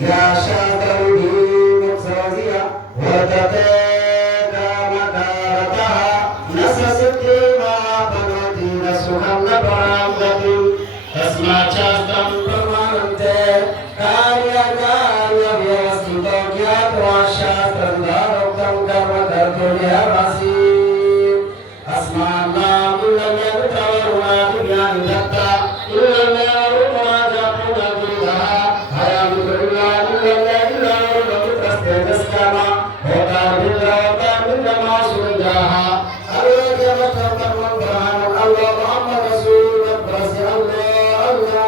یا شاذ مقصازیہ وتتیک مکارتها نسستی ما بناتی نسوہم نبرامدتی تسما چاستم پرمانتے کاریا کاریا ویوستیتو کیات واشاسترم داروکتم کرم کرتو لیا باسیر اسمان نام اللہ یبتور ونات بیان دکتا اللہ یارو جاپونا دیدہا حیام کرلا اللہ اللہ لکترستے جسکاما ہوتا باللہ سنجاہا اللہ یبتور کرم برحان اللہ محمد رسول برسی اللہ اللہ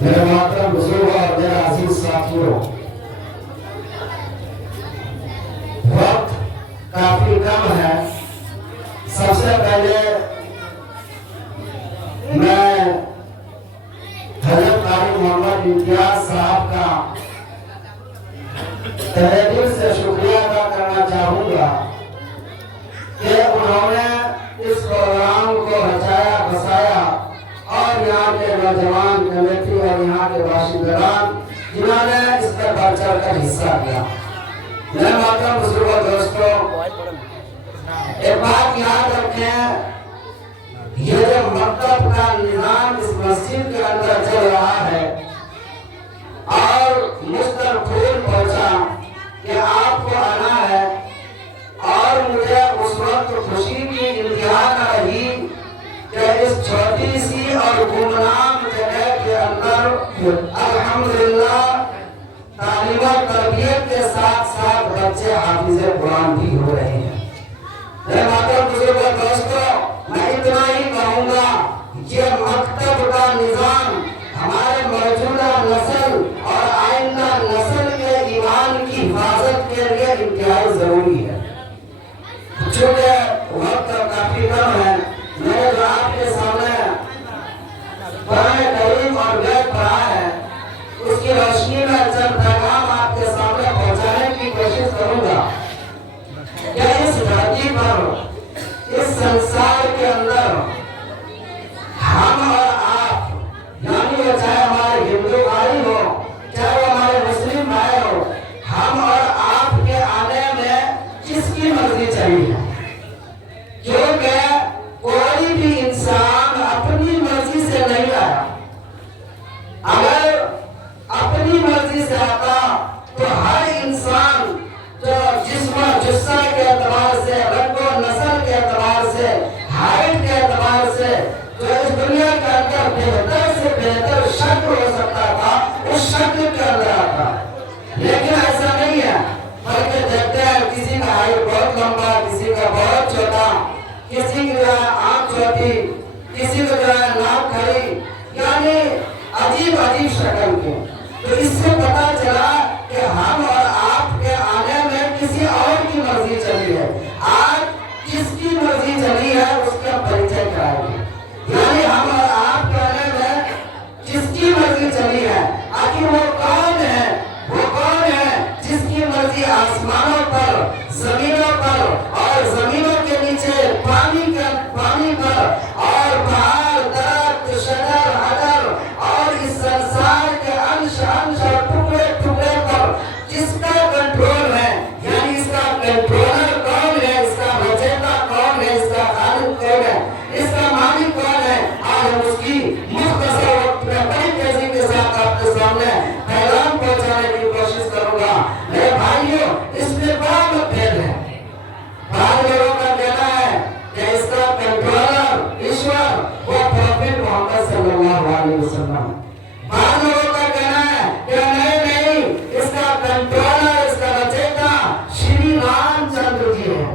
میرے محترم بزرگ اور میرے عزیز ساتھیوں، وقت کافی کم ہے۔ سب سے پہلے میں حضرت قاری محمد امتیاز صاحب کا تہہ دل سے شکریہ ادا کرنا چاہوں گا کہ انہوں نے اس پروگرام کو رچایا بسایا اور یہاں کے نوجوان کمیٹی اور یہاں کے باشندگان جنہوں نے اس پر بڑھ چڑھ کر حصہ لیا۔ میرے محترم بزرگوں دوستوں، ایک بات یاد رکھیں، یہ جو مکتب کا نظام اس مسجد کے اندر چل رہا ہے اور مجھ تک پھول پہنچا کہ آپ کو آنا ہے اور مجھے اس وقت خوشی کی انتہا نہ رہی کہ اس چھوٹی سی اور گمنام جگہ کے اندر الحمدللہ تعلیم و تربیت کے ساتھ ساتھ بچے حافظ قرآن بھی ہو رہے ہیں۔ میرے محترم بزرگوں دوستوں، میں اتنا ہی کہوں گا، یہ مکتب کا نظام ہمارے موجودہ نسل اور آئندہ نسل کے ایمان کی حفاظت کے لیے انتہائی ضروری ہے۔ چونکہ وقت کافی کم ہے، میں جو آپ کے سامنے قرآن کریم اور وید پڑھا ہے اس کی روشنی میں چند پیغام آپ کے سامنے پہنچانے کی کوشش کروں گا کہ اس دھرتی پر، اس سنسار کے اندر ہم اور آپ، یعنی وہ چاہے ہمارے ہندو بھائی ہو چاہے وہ ہمارے مسلم بھائی ہو، ہم اور آپ کے آنے میں کس کی مرضی چاہیے؟ کیونکہ کوئی بھی انسان اپنی مرضی سے نہیں آیا۔ اگر اپنی مرضی سے آتا تو ہر انسان جو جسم و جثہ کے اعتبار سے، رنگ و نسل کے اعتبار سے، ہائٹ کے اعتبار سے جو اس دنیا کے اندر بہتر سے بہتر شکل ہو سکتا تھا اس شکل کے اندر آتا، لیکن ایسا نہیں ہے۔ بلکہ دیکھتے ہیں کسی کا ہائٹ بہت لمبا، کسی کا بہت چھوٹا، کسی کی جو ہے آنکھ چھوٹی، کسی کو جو ہے ناک کھڑی، یعنی عجیب عجیب شکل کے۔ تو اس سے پتا چلا کہ ہم اور آپ کے آنے میں کسی اور کی مرضی چلی ہے۔ آج جس کی مرضی چلی ہے اس کا پریچے کرائے گی، یعنی ہم اور آپ کے آنے میں جس کی مرضی چلی ہے، آخر وہ کون ہے؟ وہ کون ہے جس کی مرضی آسمانوں پر، زمینوں پر اور زمینوں کے نیچے پانی پر اور پہاڑ، درخت، شجر، حجر اور اس سنسار کے انش اور ٹکڑے ٹکڑے پر جس کا کنٹرول ہے، یعنی اس کا کنٹرولر کون ہے، اس کا رچیتا کون ہے، اس کا خالق کون ہے، اس کا مالک کون ہے، آج ہم اس کی مختصر وقت میں بڑی تیزی کے ساتھ آپ کے سامنے پیغام پہنچانے کی کوشش کروں گا۔ میرے بھائیوں، اس میں بڑا متبھید ہے۔ بعض لوگوں کا کہنا ہے کہ اس کا کنٹرولر ایشور وہ پروفیٹ محمد صلی اللہ علیہ وسلم۔ بعض لوگوں کا کہنا ہے کہ نہیں، اس کا کنٹرولر، اس کا رچیتا شری رام چندر جی ہے۔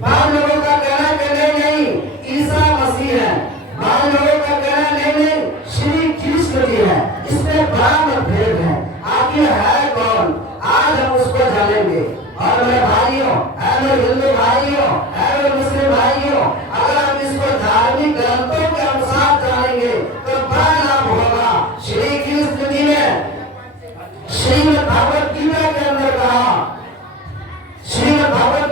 بعض لوگوں کا کہنا ہے کہ نہیں، عیسیٰ مسیح ہے۔ بعض لوگوں کا کہنا ہے نہیں، شری کرشن جی ہے۔ اس میں بڑا متبھید ہے، آخر ہے کون؟ آج ہم اس کو جانیں گے۔ اور میرے بھائیوں، اے میرے ہندو بھائیوں، اے میرے مسلم بھائیوں، اگر ہم اس کو دھارمک گرنتھوں کے انوسار جانیں گے تو بڑا لابھ ہوگا۔ شری کرشن جی نے شریمد بھگوت گیتا کے اندر کہا، شریمد بھگوت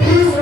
20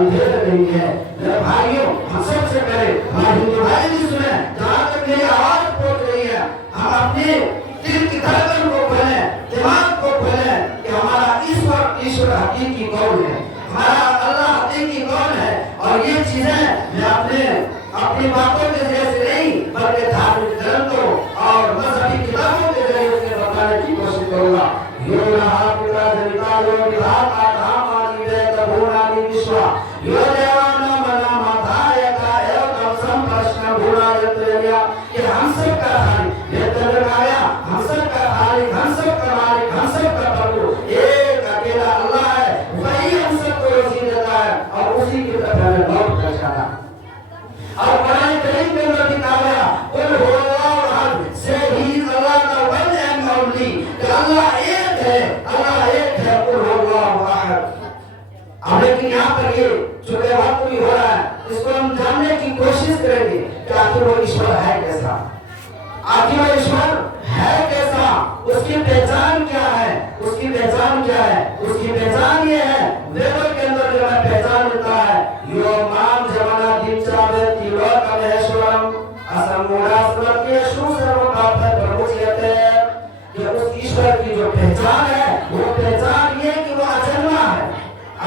اندھیرے نہیں ہے۔ میرے بھائیوں، ہم سب سے پہلے ہمارے ہندو بھائی بھی سنیں، جہاں تک میری آواز پہنچ رہی ہے، ہم اپنے دل کی دھڑکن کو کھولیں، دماغ کو کھولیں کہ ہمارا ایشور حقیقی کون ہے، ہمارا اللہ حقیقی کون ہے۔ اور یہ چیزیں میں اپنی باتوں کے ذریعے سے نہیں بلکہ دھارمک گرنتھوں اور مذہبی کتابوں کے ذریعے سے بتانے کی کوشش کروں گا۔ یہ ہم سب کا خالق، یہ تلقایا ہم سب کا خالق، ہم سب کا مالک، ہم سب کا پربھو ایک اکیلا اللہ ہے، وہی ہم سب کو روزی دیتا ہے اور اسی کی طرف ہمیں لوٹ کر جانا۔ اور قرآن کریم کے اندر بھی کہا گیا قل هو اللہ احد، سے ہی اللہ کا ون اینڈ اونلی، کہ اللہ ایک ہے، اللہ ایک ہے، قل هو اللہ احد۔ اب لیکن یہاں پر یہ چونکہ وقت بھی ہو رہا ہے، اس کو ہم جاننے کی کوشش کریں گے کہ آخر وہ ایشور ہے کیسا، آخر وہ ایشور ہے کیسا، اس کی پہچان کیا ہے، اس کی پہچان کیا ہے، اس کی پہچان یہ ہے، ویدوں کے اندر جو ہے پہچان ملتا ہے، یو مام جمانا دیم چاہے تیلو کمیشورم اسمورا سورتی شو سرو کافر پرموچ لیتے ہیں کہ اس ایشور کی جو پہچان ہے وہ پہچان یہ کہ وہ اجنما ہے۔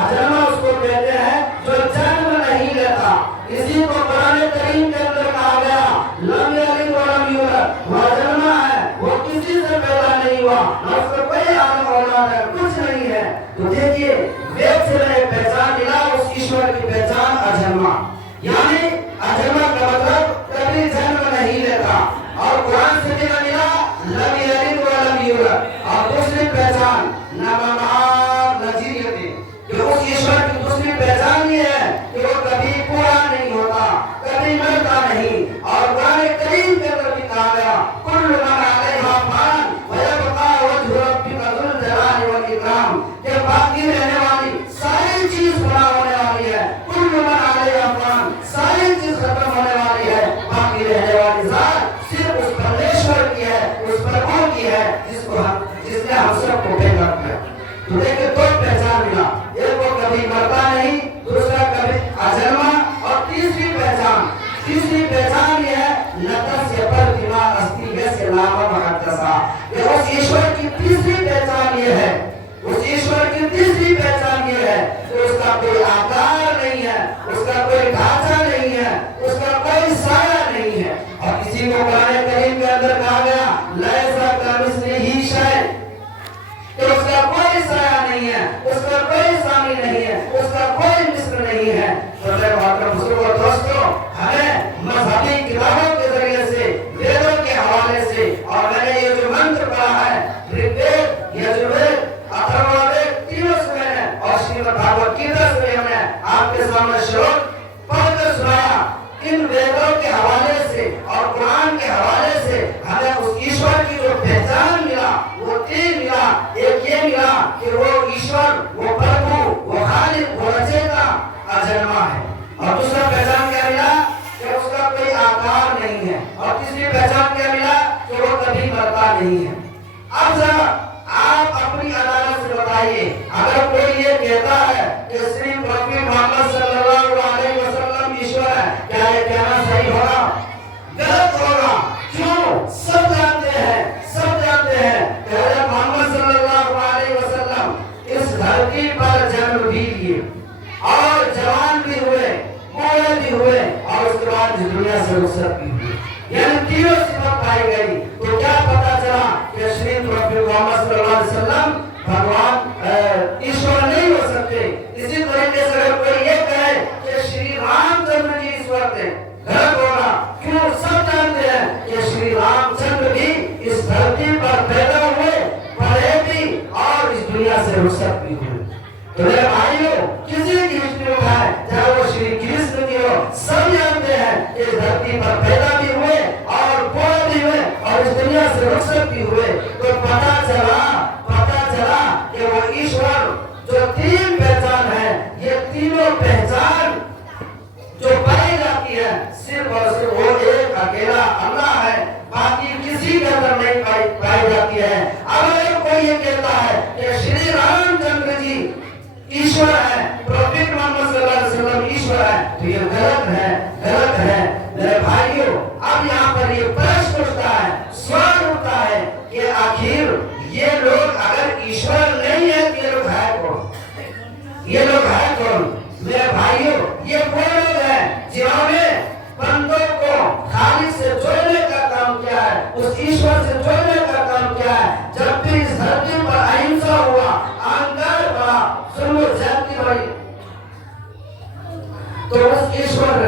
اجنما اس کو کہتے ہیں جو جنم نہیں لیتا، اسی کو قرآن کریم کے اندر کہا گیا لم یلد ولم یولد، وہ اجنما ہے، وہ کسی سے پیدا نہیں ہوا، نہ اس کا کوئی آدم اولاد ہے، کچھ نہیں ہے۔ تو دیکھیے وید سے میں پہچان ملا اس ایشور کی پہچان اجنما، یعنی اجنما کا مطلب کبھی جنم نہیں لیتا، اور قرآن سے بھی ملا لم یلد ولم یولد۔ اور دوسری پہچان نہ ممار نہ جیریتی، کہ اس ایشور کی دوسری پہچان یہ ہے کہ وہ کبھی پورا نہیں ہوتا، کبھی مرتا نہیں۔ اور قرآن کریم کے اندر بھی کہا گیا کل من علیہا فان ویبقا وجہ ربک ذو الجلال والاکرام، کہ باقی رہنے والی ساری چیز بنا ہونے والی ہے، کل من علیہا فان، ساری چیز ختم ہونے والی ہے، باقی رہنے والی ذات صرف اس پرمیشور کی ہے، اس پربھو کی ہے جس نے ہم سب کو پیدا کیا۔ تو دیکھیں دو پہچان ملا، ایک وہ کبھی مرتا نہیں، دوسرا کبھی اجنما، اور تیسری پہچان یہ ہے نتس پر دماغ استی سے نام مقدسہ، کہ اس ایشور کی تیسری پہچان یہ ہے، اس ایشور کی تیسری پہچان یہ ہے کہ اس کا کوئی آکار نہیں ہے، اس کا کوئی ڈھانچہ نہیں ہے، اس کا کوئی سایہ نہیں ہے۔ اور کسی کو قرآن کریم کے اندر کہا گیا لیسا کمثلہ شیء، کہ اس کا کوئی سایہ نہیں ہے، اس کا کوئی ثانی نہیں ہے، اس کا کوئی مثل نہیں ہے۔ تو میرے محترم بزرگوں اور دوستوں، ہمیں مذہبی کتابوں کے ذریعے سے، ویدوں کے حوالے سے، اور میں نے یہ جو منتر پڑھا ہے رگ وید، یجروید، اتھروا وید، تینوں سے میں نے اور شریمد بھاگوت گیتا سے بھی ہم نے آپ کے سامنے شلوک پڑھ کر سنایا۔ ان ویدوں کے حوالے سے اور قرآن کے حوالے سے ہمیں اس ایشور کی جو پہچان ملا وہ تین ملا۔ ایک یہ ملا کہ وہ ایشور، وہ پربھو، وہ خالق، وہ رچیتا اجنما ہے، اور دوسرا پہچان کیا ملا کہ اس کا کوئی آکار نہیں ہے، اور تیسری پہچان کیا ملا کہ وہ کبھی مرتا نہیں ہے۔ اب ذرا آپ اپنی عدالت سے بتائیے، اگر کوئی یہ کہتا ہے کہ صرف نبی محمد صلی اللہ علیہ وسلم ایشور ہے، کیا یہ کہنا صحیح ہوگا؟ غلط ہوگا۔ کیوں؟ سب جانتے ہیں کہ حضرت محمد صلی اللہ علیہ وسلم اس دھرتی پر جنم بھی لیے اور جوان بھی ہوئے، بوڑھے بھی ہوئے، اور اس کے بعد اس دنیا سے رخصت بھی ہوئے، یعنی تینوں صفات پائی گئی۔ تو کیا پتا چلا کہ شریف رب محمد صلی اللہ علیہ وسلم بھگوان ایشور نہیں ہو سکتے؟ اسی طریقے سے اگر کوئی یہ کہے کہ شری رام چندر جی ایشور تھے، غلط ہوگا۔ کیوں؟ سب جانتے ہیں کہ شری رام چندر بھی اس دھرتی پر پیدا ہوئے، پڑھے بھی، اور اس دنیا سے رخصت بھی ہوئے۔ تو میرے بھائیوں، کسی کی ہسٹری اٹھائے، چاہے وہ شری کرشن کی ہو، سب جانتے ہیں کہ اس دھرتی پر پیدا بھی ہوئے اور بوڑھے بھی ہوئے اور اس دنیا سے رخصت بھی ہوئے۔ تو پتا چلا کہ وہ ایشور جو تین پہچان ہے، یہ تینوں پہچان جو پائی جاتی ہے صرف اور صرف وہ ایک اکیلا اللہ ہے، باقی کسی کے اندر نہیں پائی جاتی ہے۔ اب اگر کوئی یہ کہتا ہے کہ شری رام چندر جی ایشور ہے، پروفیٹ محمد صلی اللہ علیہ وسلم تو یہ غلط ہے، غلط ہے میرے بھائیوں۔ اب یہاں پر یہ پرشن اٹھتا ہے، سوال اٹھتا ہے کہ آخر یہ لوگ اگر ایشور نہیں ہے تو یہ لوگ ہے کون؟ یہ لوگ ہے کون؟ میرے بھائیوں یہ وہ لوگ ہیں جنہوں نے بندوں کو خالق سے جوڑنے کا کام کیا ہے، اس ایشور سے جوڑنے کا کام کیا ہے۔ جب بھی اس دھرتی پر اہنسا ہوا، اہنکار بڑھا، ظلم و زیادتی بڑھی، تو اس ایشور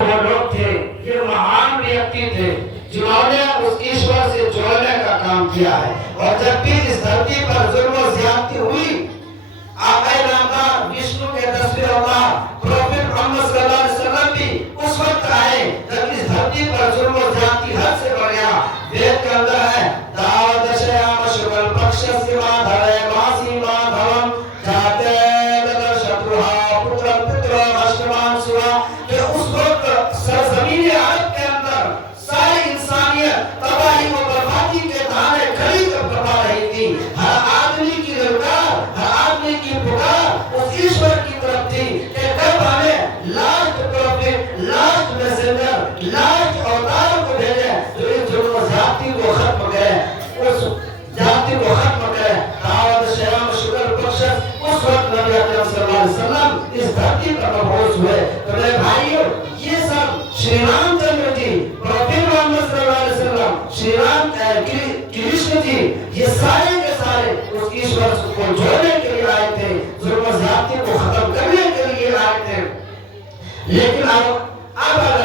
وہ لوگ تھے، یہ مہان ویکتی تھے جنہوں نے اس ایشور سے جوڑنے کا کام کیا ہے۔ اور جب بھی اس دھرتی پر ظلم و زیادتی ہوئی، آقا نامدار وشنو کے 10ویں اوتار پروفیٹ محمد صلی اللہ علیہ وسلم بھی اس وقت آئے جب اس دھرتی پر ظلم و زیادتی حد سے بڑھ گیا۔ وید کے اندر ہے داود شیام شکل پکش سیما دھرے ماسی مادھوم جاتے دگر شتروہا پتر پتر اشکمان سوا، کہ اس وقت سرزمین عرب کے اندر ساری انسانیت تباہی و بربادی کے دہانے کھڑی کر پڑا رہی تھی۔ ہر آدمی کی للکار، ہر آدمی کی پکار اس ایشور کی طرف تھی کہ کب ہمیں last prophet, last messenger, last اوتار کو بھیجے جو اس ظلم و زیادتی کو ختم کرے، اس زیادتی کو ختم کرے۔ داود شیام شکل پکش اس وقت نبی اکرم صلی اللہ علیہ وسلم اس دھرتی پر مبعوث ہوئے۔ تو میرے بھائیوں یہ سب شری رام چندر جی، پروفیٹ محمد صلی اللہ علیہ وسلم، شری رام کرشن جی، یہ سارے کے سارے اس ایشور کو جوڑنے کے لیے آئے تھے، ظلم و زیادتی کو ختم کرنے کے لیے آئے تھے۔ لیکن اب اگر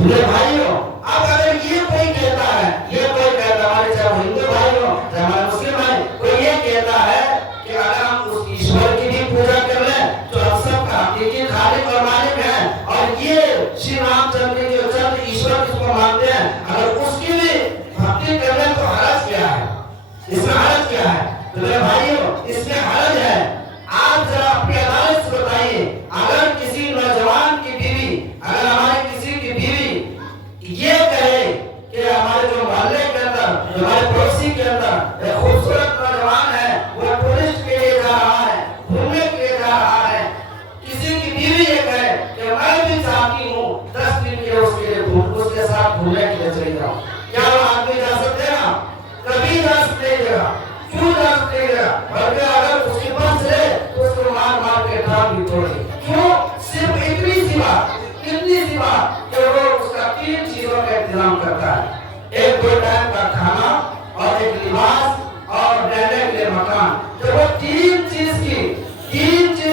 میرے بھائیوں اب اگر یہ کوئی کہتا ہے، یہ کوئی کہتا ہے، ہمارے چاہے ہندو بھائیوں چاہے ہمارے مسلم بھائی، کوئی یہ کہتا ہے کہ اگر ہم اس ایشور کی بھی پوجا کر لیں تو ہم سب کا حقیقی خالق اور مالک ہے، اور یہ شری رام چندر جو چند ایشور جس کو مانتے ہیں اگر اس کی بھی بھکتی کر لیں تو حرج کیا ہے؟ اس میں حرج کیا ہے؟ تو میرے بھائیوں اس میں حرج ہے۔ آپ ذرا اپنی عدالت سے بتائیے، اگر کسی نوجوان کی بیوی، اگر ہمارے کسی کی بیوی یہ کہے کہ ہمارے جو محلے کے اندر، ہمارے پڑوسی کے اندر ایک خوبصورت نوجوان ہے، وہ ٹورسٹ کے لیے جا رہا ہے، گھومنے کے لیے جا رہا ہے، کسی کی بیوی یہ کہے کہ میں بھی چاہتی ہوں 10 دن کے اس کے لیے اس کے ساتھ گھومنے کے لیے چلی جاؤں، کیا وہ آدمی جا سکتے ہیں؟ کبھی جا سکتے گا، کیوں جا سکتے گا؟ بلکہ اگر اس کی بس ہے تو اس کو مار مار کے ٹانگ بھی توڑے، کیوں؟ صرف اتنی سی بات کہ وہ اس کا 3 چیزوں کا انتظام کرتا ہے، ایک 2 ٹائم کا کھانا اور ایک لباس اور رہنے کے لیے مکان۔ جب وہ 3 چیز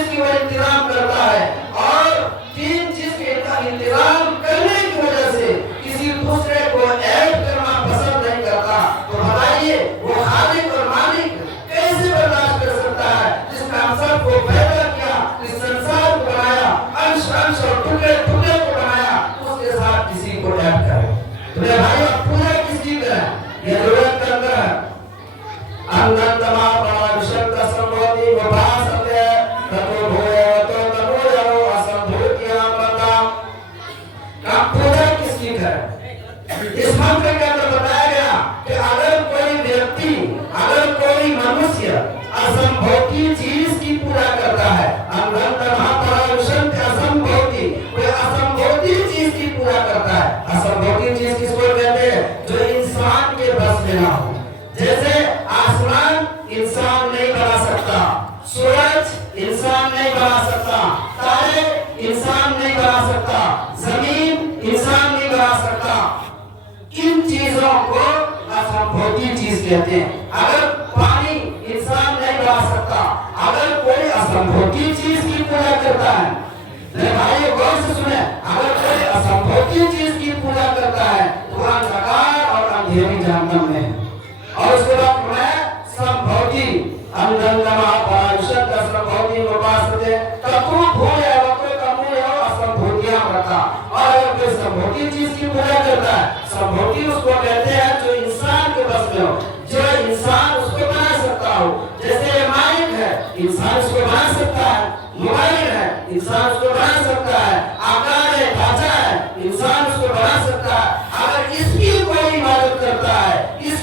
کی وہ انتظام کرتا ہے اور 3 چیز کے انتظام کرنے کی وجہ سے کسی دوسرے کو ایڈ کرنا پسند نہیں کرتا، تو بتائیے وہ خالق اور مالک کیسے برداشت کر سکتا ہے جس نے ہم سب کو پیدا کیا، اس سنسار کو بنایا، انش اور ٹکڑے ٹکڑے کو بنایا، اس کے ساتھ کسی کو ایڈ کرے؟ تو میرے بھائیو پورا کس کی کریں؟ یہ ضرورت کے اندر ہے۔ انتما پراشت سمبودی وباستے تتو بھویتو تنو جرو اسمبھوتیا متا۔ کام پورا کس کی کریں؟ اس منتر کے اندر بتایا گیا کہ اگر کوئی ویکتی، اگر کوئی منوشیہ اسمبھوتی چیز کی پوجا کرتا ہے، انتما پراشت اسمبھوتی، کوئی اسمبھوتی چیز کی پوجا کرتا ہے۔ اسمبھوتی چیز کس کو کہتے ہیں؟ جو انسان کے بس میں نہ ہو، جیسے آسمان انسان نہیں بنا سکتا، سورج انسان نہیں بنا سکتا، تارے انسان نہیں بنا سکتا، زمین انسان نہیں بنا سکتا، ان چیزوں کو اسمبھوتی چیز کہتے ہیں۔ اگر پانی انسان نہیں بنا سکتا، اگر کوئی اسمبھوتی چیز کی پوجا کرتا ہے، میرے بھائی غور سے سنیں، اگر کوئی اسمبھوتی چیز کی پوجا کرتا ہے تو وہ انھکار اور اندھیری جہنم میں ہے۔ اور اس کے بعد میں سمبھوتی اندندما پراشت اسمبھوتی وباستے تتو بھویتو تنو اسمبھوتیا متا۔ اور اگر کوئی سمبھوتی چیز کی پوجا کرتا ہے، سمبھوتی اس کو کہتے ہیں جو انسان کے بس میں ہو، جو انسان اس کو بنا سکتا ہو، جیسے مائک ہے انسان اس کو بنا سکتا ہے، موبائل ہے انسان اس کو بنا سکتا ہے، آکار ہے، ڈھانچہ ہے انسان اس کو بنا سکتا ہے۔ اگر اس کی کوئی عبادت کرتا ہے، اس